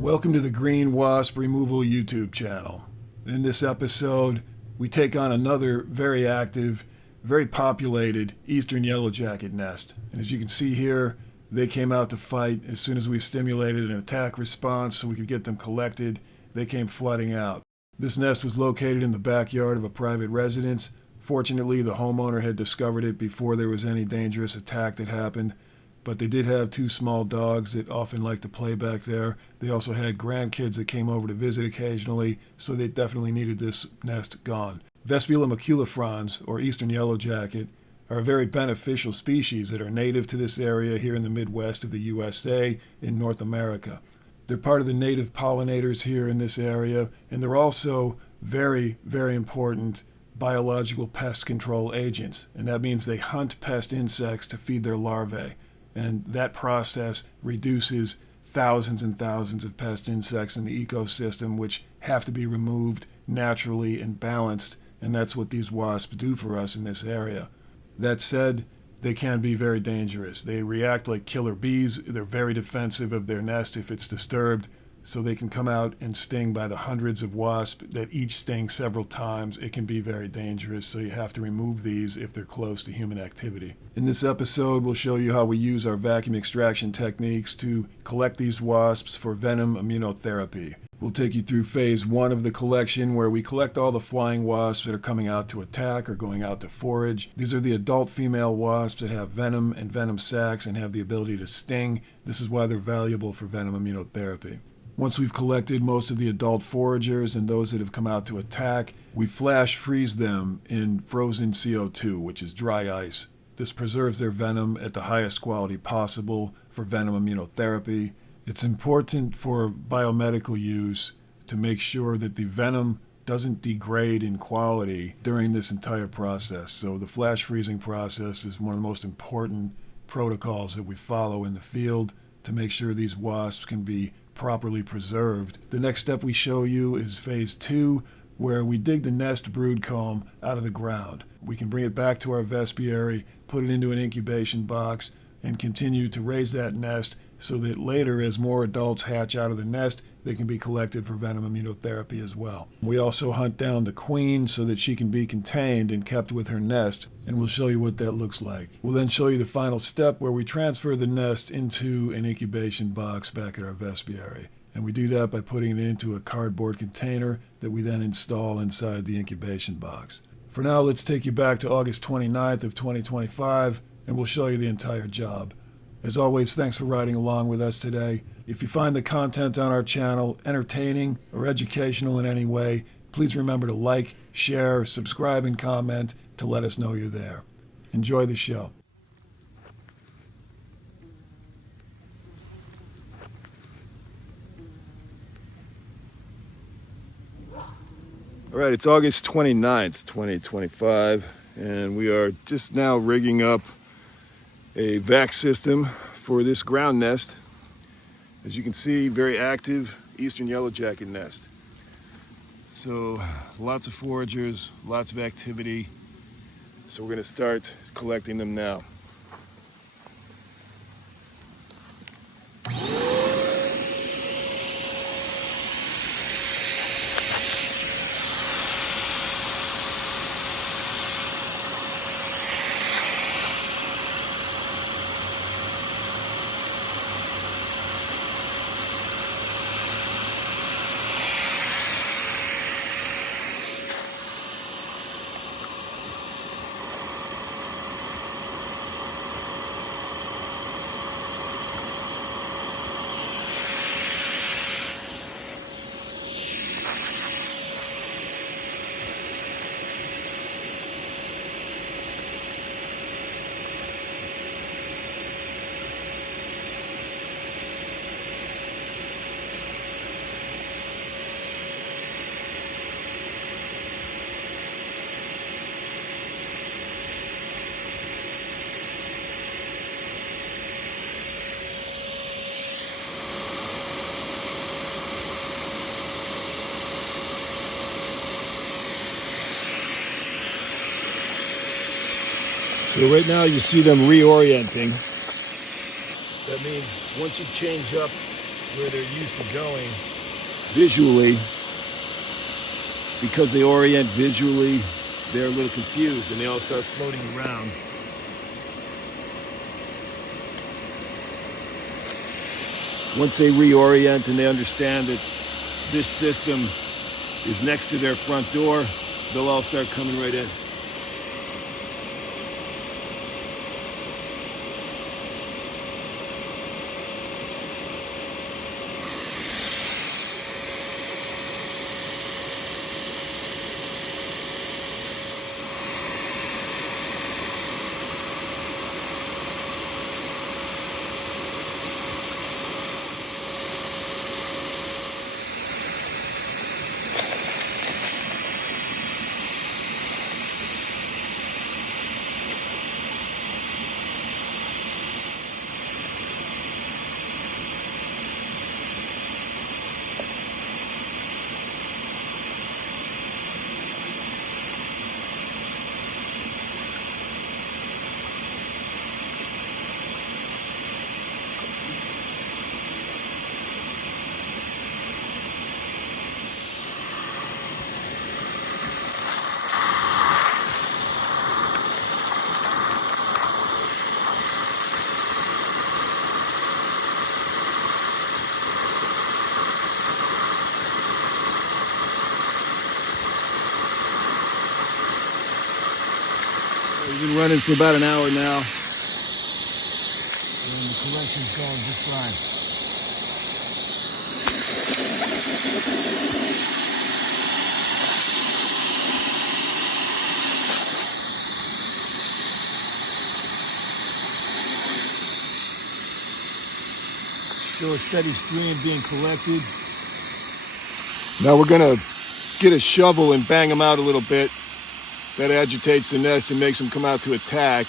Welcome to the Green Wasp Removal YouTube channel. In this episode, we take on another very active, very populated Eastern Yellowjacket nest. And as you can see here, they came out to fight as soon as we stimulated an attack response so we could get them collected. They came flooding out. This nest was located in the backyard of a private residence. Fortunately, the homeowner had discovered it before there was any dangerous attack that happened. But they did have two small dogs that often like to play back there. They also had grandkids that came over to visit occasionally, so they definitely needed this nest gone. Vespula maculifrons, or Eastern Yellowjacket, are a very beneficial species that are native to this area here in the Midwest of the USA in North America. They're part of the native pollinators here in this area, and they're also very, very important biological pest control agents. And that means they hunt pest insects to feed their larvae. And that process reduces thousands and thousands of pest insects in the ecosystem, which have to be removed naturally and balanced. And that's what these wasps do for us in this area. That said, they can be very dangerous. They react like killer bees. They're very defensive of their nest if it's disturbed. So they can come out and sting by the hundreds of wasps that each sting several times. It can be very dangerous, so you have to remove these if they're close to human activity. In this episode, we'll show you how we use our vacuum extraction techniques to collect these wasps for venom immunotherapy. We'll take you through phase 1 of the collection, where we collect all the flying wasps that are coming out to attack or going out to forage. These are the adult female wasps that have venom and venom sacs and have the ability to sting. This is why they're valuable for venom immunotherapy. Once we've collected most of the adult foragers and those that have come out to attack, we flash freeze them in frozen CO2, which is dry ice. This preserves their venom at the highest quality possible for venom immunotherapy. It's important for biomedical use to make sure that the venom doesn't degrade in quality during this entire process. So the flash freezing process is one of the most important protocols that we follow in the field to make sure these wasps can be properly preserved. The next step we show you is phase 2, where we dig the nest brood comb out of the ground. We can bring it back to our vespiary, put it into an incubation box, and continue to raise that nest so that later, as more adults hatch out of the nest, they can be collected for venom immunotherapy as well. We also hunt down the queen so that she can be contained and kept with her nest, and we'll show you what that looks like. We'll then show you the final step, where we transfer the nest into an incubation box back at our vespiary. And we do that by putting it into a cardboard container that we then install inside the incubation box. For now, let's take you back to August 29th of 2025, and we'll show you the entire job. As always, thanks for riding along with us today. If you find the content on our channel entertaining or educational in any way, please remember to like, share, subscribe, and comment to let us know you're there. Enjoy the show. All right, it's August 29th, 2025, and we are just now rigging up a vac system for this ground nest. As you can see, very active Eastern Yellowjacket nest. So lots of foragers, lots of activity. So we're going to start collecting them now. So right now you see them reorienting. That means once you change up where they're used to going visually. Because they orient visually, they're a little confused and they all start floating around. Once they reorient and they understand that this system is next to their front door, they'll all start coming right in. We've been running for about an hour now, and the collection's going just fine. Still a steady stream being collected. Now we're gonna get a shovel and bang them out a little bit. That agitates the nest and makes them come out to attack.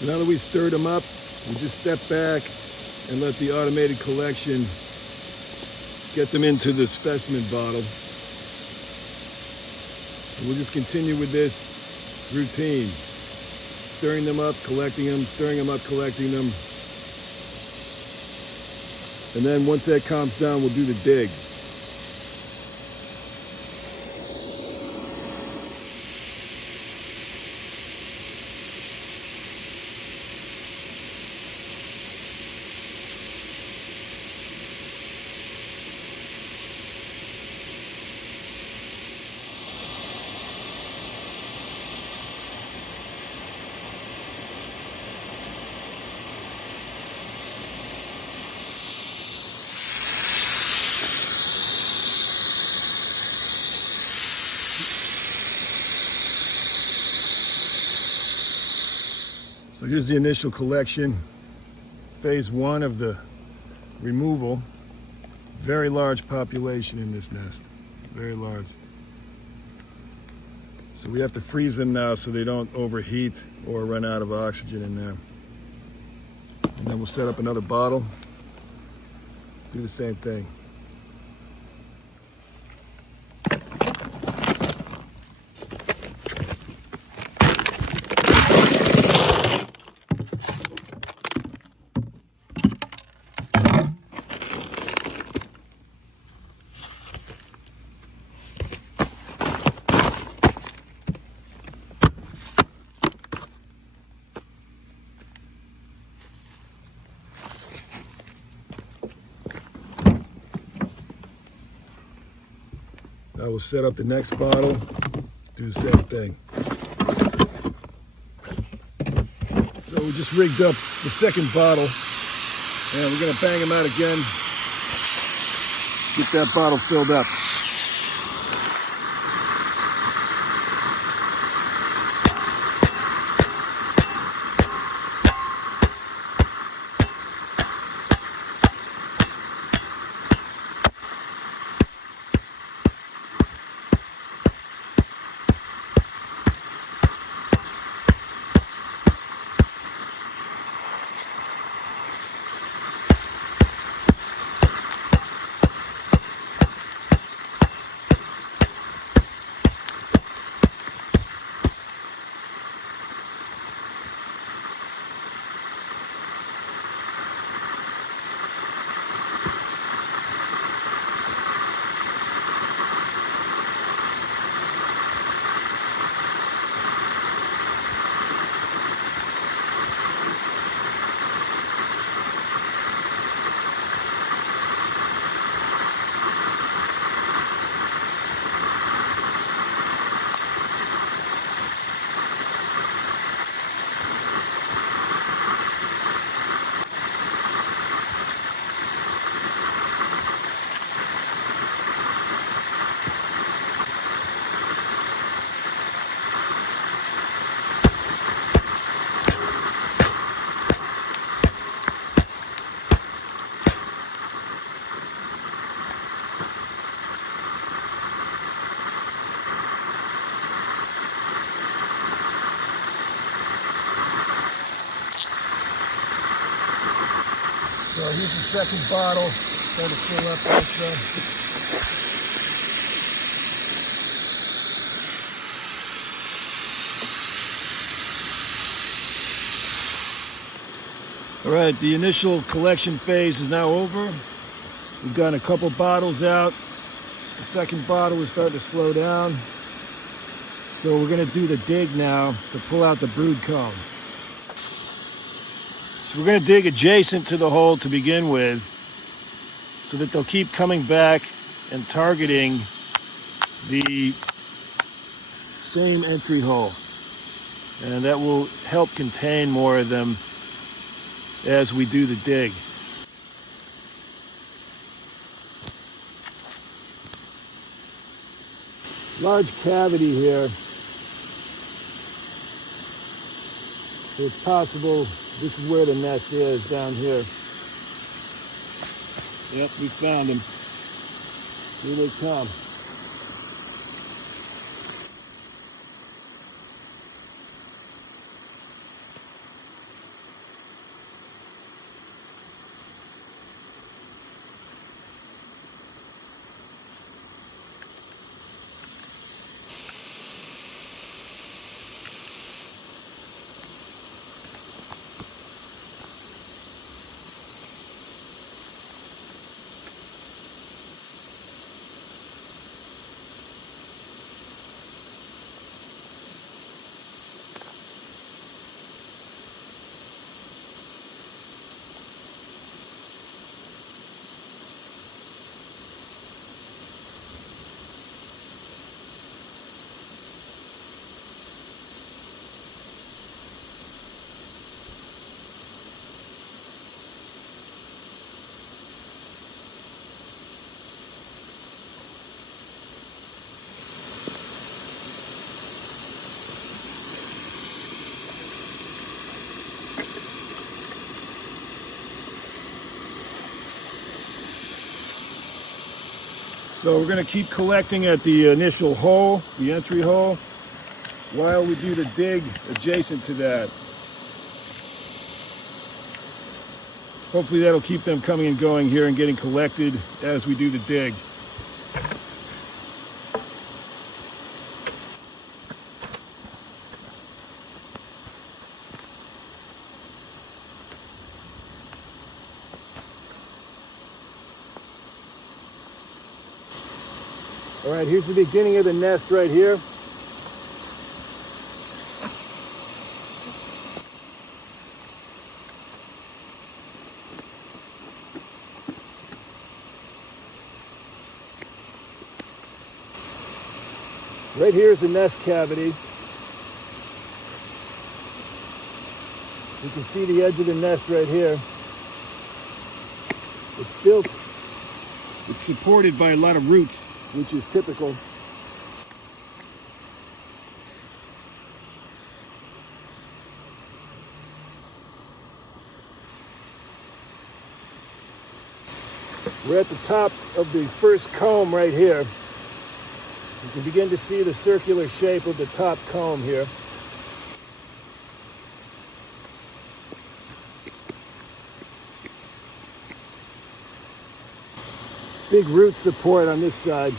So now that we stirred them up, we just step back and let the automated collection get them into the specimen bottle. And we'll just continue with this routine. Stirring them up, collecting them, stirring them up, collecting them. And then once that calms down, we'll do the dig. So here's the initial collection, phase 1 of the removal. Very large population in this nest, very large. So we have to freeze them now so they don't overheat or run out of oxygen in there. And then we'll set up another bottle, do the same thing. I will set up the next bottle, do the same thing. So we just rigged up the second bottle, and we're gonna bang them out again, get that bottle filled up. So here's the second bottle, start to fill up also. All right, the initial collection phase is now over. We've gotten a couple bottles out. The second bottle is starting to slow down. So we're gonna do the dig now to pull out the brood comb. So we're gonna dig adjacent to the hole to begin with so that they'll keep coming back and targeting the same entry hole. And that will help contain more of them as we do the dig. Large cavity here. So it's possible this is where the nest is, down here. Yep, we found them. Here they come. So we're going to keep collecting at the initial hole, the entry hole, while we do the dig adjacent to that. Hopefully that'll keep them coming and going here and getting collected as we do the dig. All right, here's the beginning of the nest right here. Right here is the nest cavity. You can see the edge of the nest right here. It's built, it's supported by a lot of roots, which is typical. We're at the top of the first comb right here. You can begin to see the circular shape of the top comb here. Big root support on this side.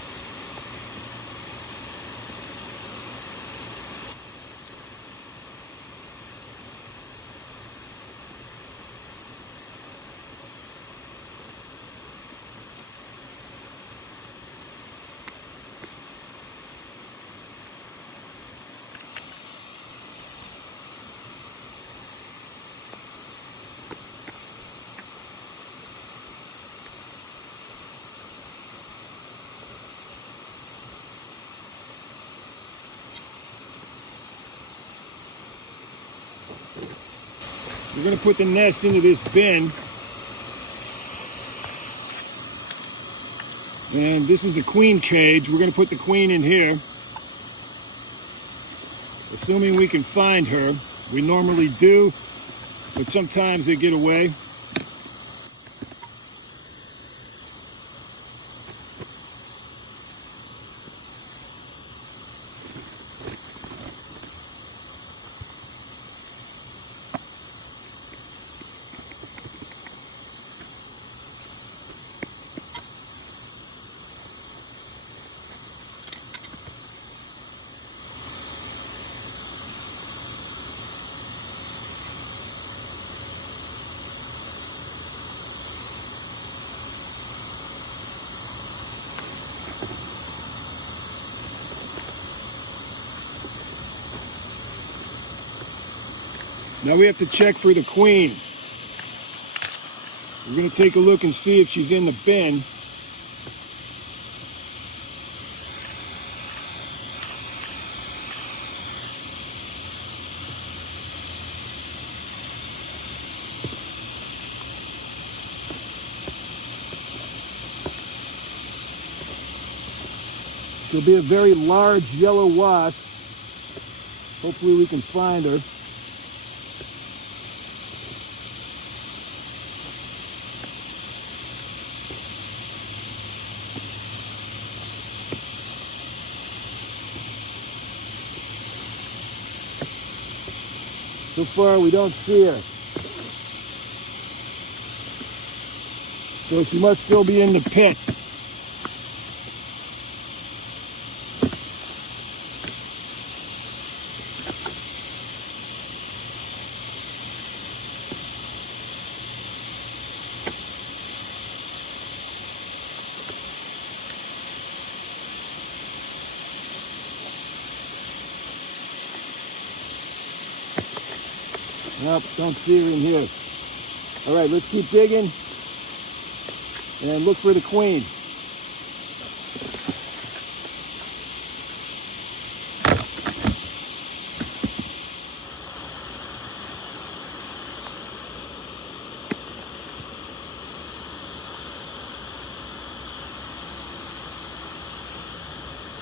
We're going to put the nest into this bin. And this is the queen cage. We're going to put the queen in here. Assuming we can find her. We normally do, but sometimes they get away. Now we have to check for the queen. We're going to take a look and see if she's in the bin. She'll be a very large yellow wasp. Hopefully we can find her. So far, we don't see her. So she must still be in the pit. Nope, don't see her in here. All right, let's keep digging and look for the queen.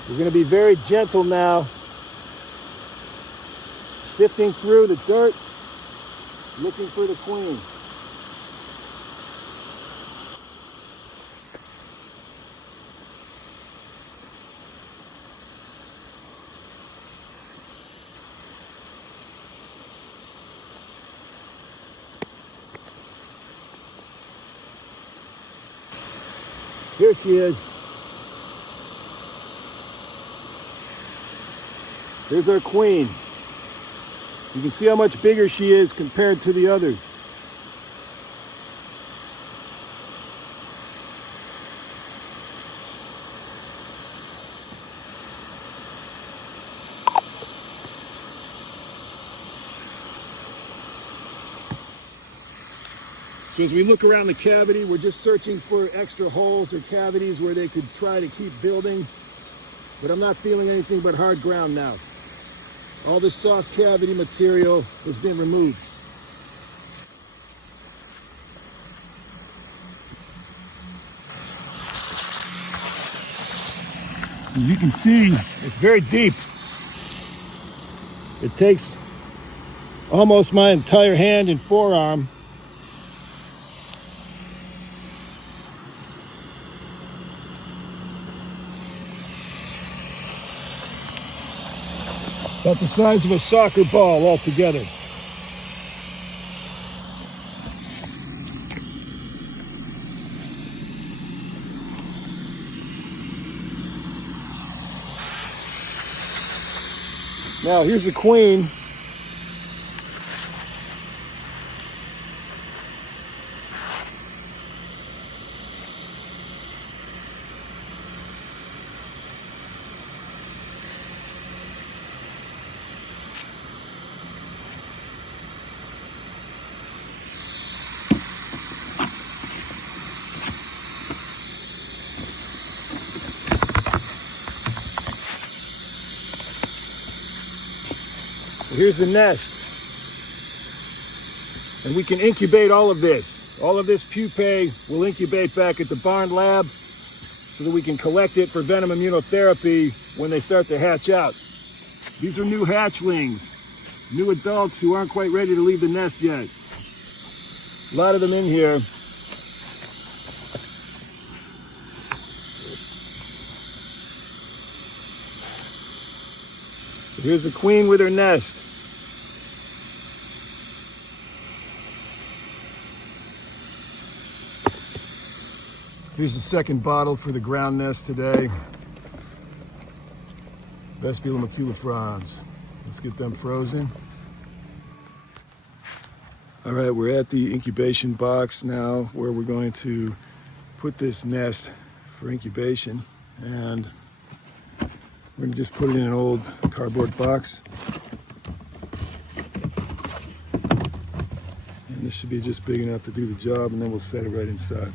We're going to be very gentle now, sifting through the dirt, looking for the queen. Here she is. Here's our queen. You can see how much bigger she is compared to the others. So as we look around the cavity, we're just searching for extra holes or cavities where they could try to keep building. But I'm not feeling anything but hard ground now. All this soft cavity material has been removed. As you can see, it's very deep. It takes almost my entire hand and forearm. About the size of a soccer ball altogether. Now here's the queen. Here's the nest. And we can incubate all of this. All of this pupae will incubate back at the barn lab so that we can collect it for venom immunotherapy when they start to hatch out. These are new hatchlings, new adults who aren't quite ready to leave the nest yet. A lot of them in here. Here's the queen with her nest. Here's the second bottle for the ground nest today. Vespula maculifrons. Let's get them frozen. All right, we're at the incubation box now where we're going to put this nest for incubation. And we're going to just put it in an old cardboard box. And this should be just big enough to do the job, and then we'll set it right inside.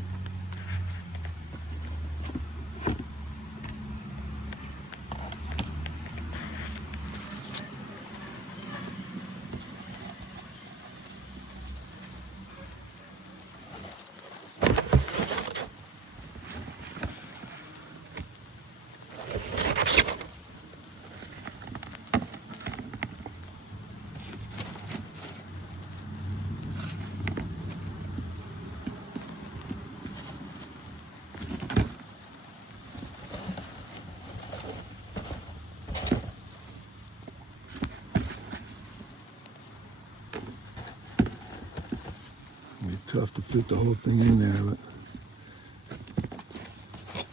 Tough to fit the whole thing in there, but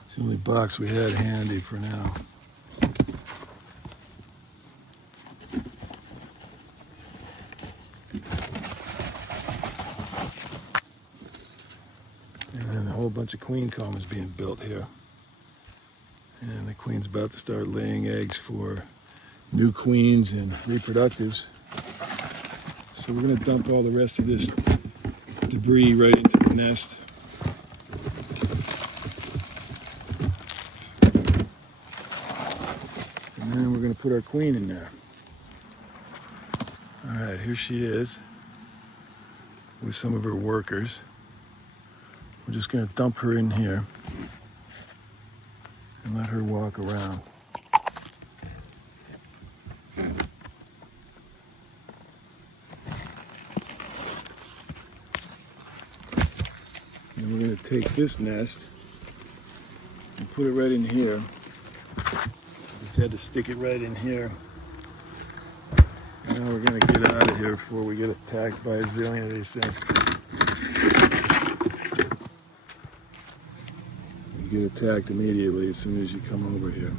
it's the only box we had handy for now. And a whole bunch of queen comb is being built here. And the queen's about to start laying eggs for new queens and reproductives. So we're going to dump all the rest of this debris right into the nest. And then we're going to put our queen in there. All right, here she is with some of her workers. We're just going to dump her in here and let her walk around. And we're going to take this nest and put it right in here. Just had to stick it right in here. And now we're going to get out of here before we get attacked by a zillion of these things. get attacked immediately as soon as you come over here.